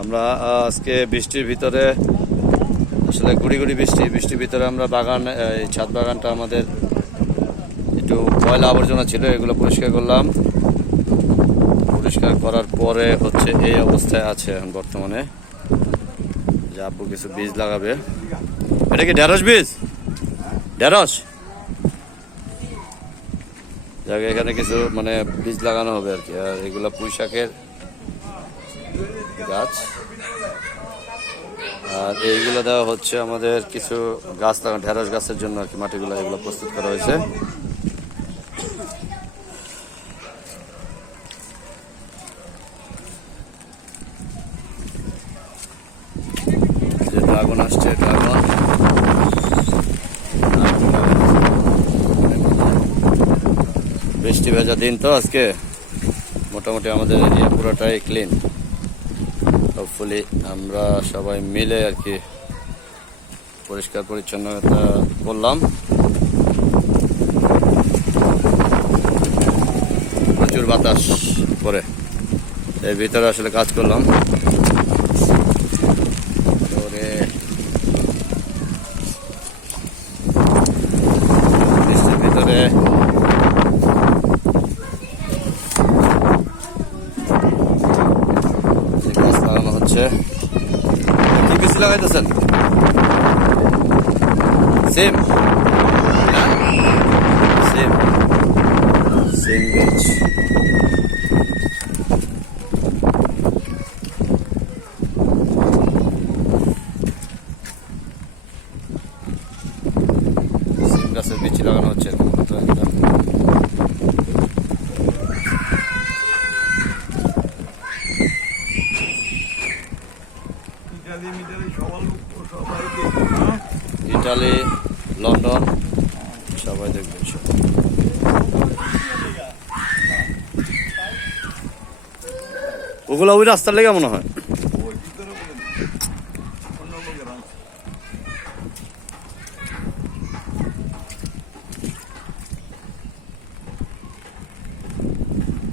আমরা আজকে বৃষ্টির ভিতরে আসলে গুড়ি গুড়ি বৃষ্টির ভিতরে আমরা বাগান এই ছাদ বাগানটা আমাদের একটু ময়লা আবর্জনা ছিল, এগুলো পরিষ্কার করলাম। পরিষ্কার করার পরে হচ্ছে এই অবস্থায় আছে এখন বর্তমানে। যে আব্বু কিছু বীজ লাগাবে। এটা কি ঢেঁড়স বীজ? ঢেঁড়স যাকে এখানে কিছু মানে বীজ লাগানো হবে আর কি। আর এগুলো পুঁই শাকের গাছ। আর এইগুলো দেওয়া হচ্ছে আমাদের কিছু গাছ লাগানো, ঢেঁড়স গাছের জন্য আর কি। মাটিগুলো এগুলো প্রস্তুত করা হয়েছে। যে ড্রাগন আসছে, ড্রাগন বৃষ্টি ভেজা দিন তো আজকে, মোটামুটি আমাদের এরিয়া পুরোটাই ক্লিন। হোপফুলি আমরা সবাই মিলে আর কি পরিষ্কার পরিচ্ছন্নতা করলাম। প্রচুর বাতাস করে এর ভিতরে আসলে কাজ করলাম। বৃষ্টির ভিতরে গাছ লাগানো হচ্ছে। কি বীজ লাগাইতেছেন? সিম সিম সিম বীজ। সিম গাছের বীজ লাগানো হচ্ছে। ইটালি, লন্ডন সবাই দেখবেন। ওগুলো ওই রাস্তার লেগে মনে হয়।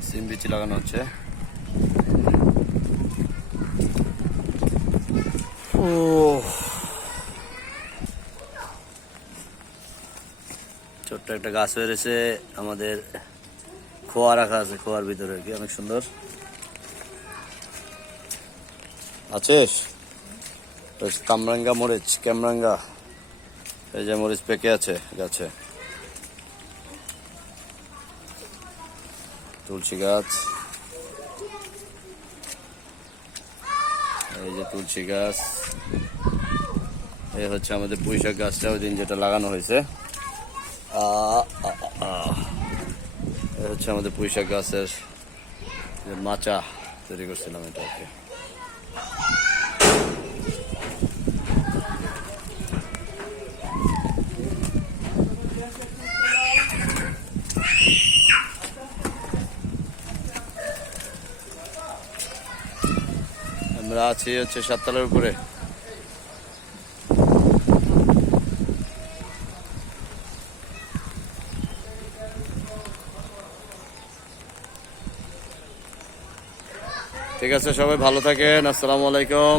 সিম বিচি লাগানো হচ্ছে। ও ছোট্ট একটা গাছ হয়ে রয়েছে। আমাদের খোয়া রাখা আছে, খোয়ার ভিতরে কি অনেক সুন্দর। আছিস? কামরাঙ্গা মরিচ, ক্যামরাঙ্গা। এই যে মরিচ পেকে আছে গাছে। তুলসী গাছ, এই যে তুলসী গাছ। এই হচ্ছে আমাদের পুঁই শাক গাছটা ওই দিন যেটা লাগানো হয়েছে। এই হচ্ছে আমাদের পুঁই শাক গাছের যে মাচা তৈরি করছিলাম এটা আর কি। আমরা আছি হচ্ছে 7 তলার উপরে। ঠিক আছে, সবাই ভালো থাকেন। আসসালামু আলাইকুম।